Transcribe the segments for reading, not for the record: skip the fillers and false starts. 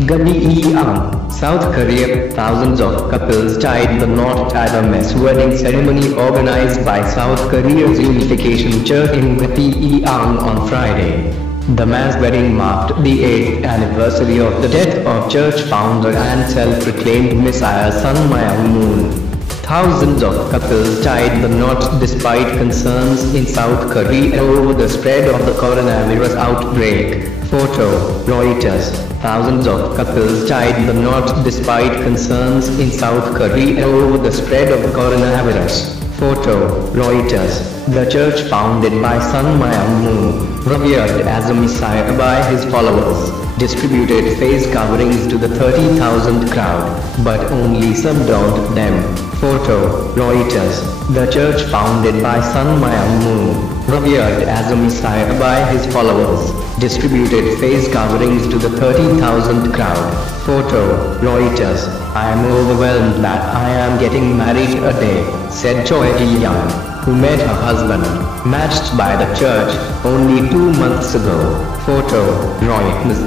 Gyeonggi, South Korea. Thousands of couples tied the knot at a mass wedding ceremony organized by South Korea's Unification Church in Gyeonggi on Friday. The mass wedding marked the 8th anniversary of the death of church founder and self-proclaimed Messiah Sun Myung-moon. Thousands of couples tied the knot despite concerns in South Korea over the spread of the coronavirus outbreak. Photo, Reuters. Thousands of couples tied the knot despite concerns in South Korea over the spread of the coronavirus. Photo, Reuters. The church founded by Sun Myung-moon, revered as a messiah by his followers, distributed face coverings to the 30,000 crowd, but only some donned them. Photo, Reuters. The church founded by Sun Myung-moon, revered as a messiah by his followers, distributed face coverings to the 30,000 crowd. Photo, Reuters. I am overwhelmed that I am getting married a day, said Choi Ji-young, who met her husband, matched by the church, only 2 months ago. Photo, Reuters.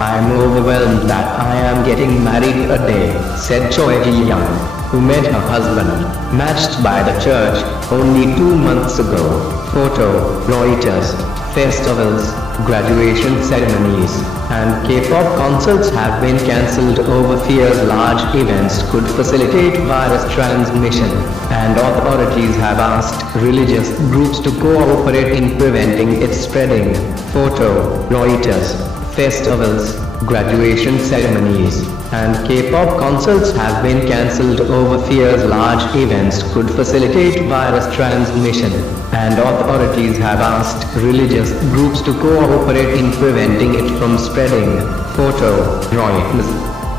I am overwhelmed that I am getting married a day, said Choi Ji-young, who met her husband, matched by the church, only 2 months ago. Photo, Reuters. Festivals, graduation ceremonies, and K-pop concerts have been cancelled over fears large events could facilitate virus transmission, and authorities have asked religious groups to cooperate in preventing its spreading. Photo, Reuters. Festivals, graduation ceremonies, and K-pop concerts have been cancelled over fears large events could facilitate virus transmission, and authorities have asked religious groups to cooperate in preventing it from spreading. Photo, Reuters.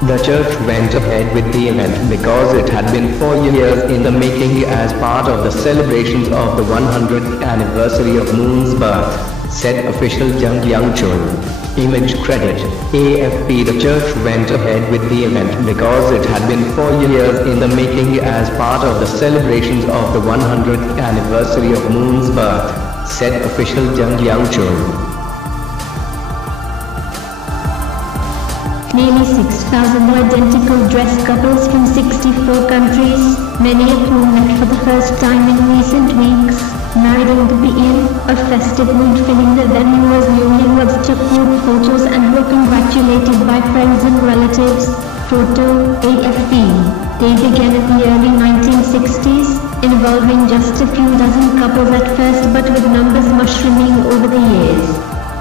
The church went ahead with the event because it had been 4 years in the making as part of the celebrations of the 100th anniversary of Moon's birth, said official Jung Young-chul. Image credit, AFP. The church went ahead with the event because it had been 4 years in the making as part of the celebrations of the 100th anniversary of Moon's birth, said official Jung Young-chul. Nearly 6,000 identical dress couples from 64 countries, many of whom met for the first time in recent weeks, married in Gyeonggi, a festive mood filling the venue as newlyweds took group photos and were congratulated by friends and relatives. Photo, AFP. They began in the early 1960s, involving just a few dozen couples at first but with numbers mushrooming over the years.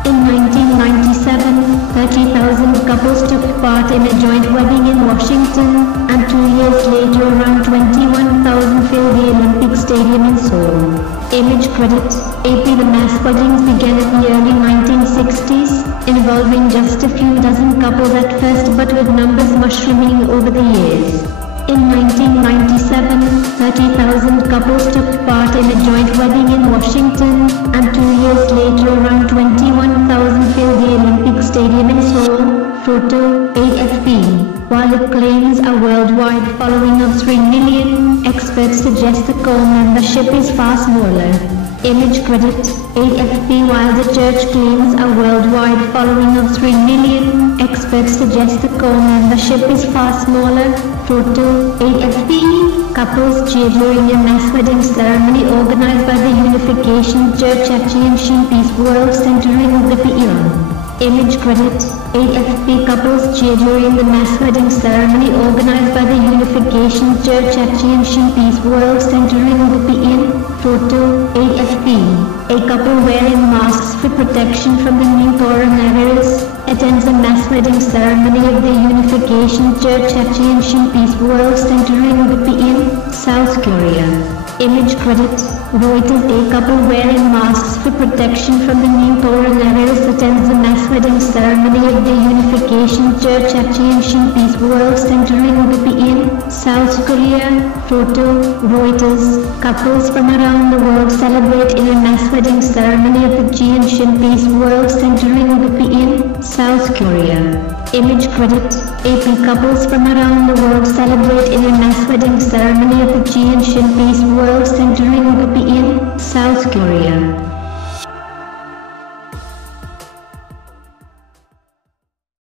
In 1997, 30,000 couples took part in a joint wedding in Washington, and 2 years later around 21,000 filled the Olympic Stadium in Seoul. Image credit, AP. The mass weddings began in the early 1960s, involving just a few dozen couples at first but with numbers mushrooming over the years. In 1997, 30,000 couples took part in a joint wedding in Washington, and 2 years later around 21,000 filled the Olympic Stadium in Seoul. Photo, AFP. While it claims a worldwide following of 3 million, experts suggest the core membership is far smaller. Image credit, AFP. While the church claims a worldwide following of 3 million, experts suggest the core membership is far smaller. Photo, AFP. Couples cheer during a mass wedding ceremony organized by the Unification Church at Cheongshin Peace World Center in Gyeonggi. Image credit, AFP. Couples cheer during the mass wedding ceremony organized by the Unification Church at Cheongshin Peace World Center in Gyeonggi. Photo, AFP. A couple wearing masks for protection from the new coronavirus attends a mass wedding ceremony of the Unification Church at Cheongshin Peace World Center in Gyeonggi, South Korea. Image credit, Reuters. A couple wearing masks for protection from the new coronavirus attends the mass wedding ceremony of the Unification Church at Cheongshin Peace World Center in Gyeonggi, South Korea. Photo, Reuters. Couples from around the world celebrate in a mass wedding ceremony at the Cheongshin Peace World Center in Gyeonggi, South Korea. Image credit, AP. Couples from around the world celebrate in a mass wedding ceremony at the Cheongshin Peace World Center in Gyeonggi, South Korea.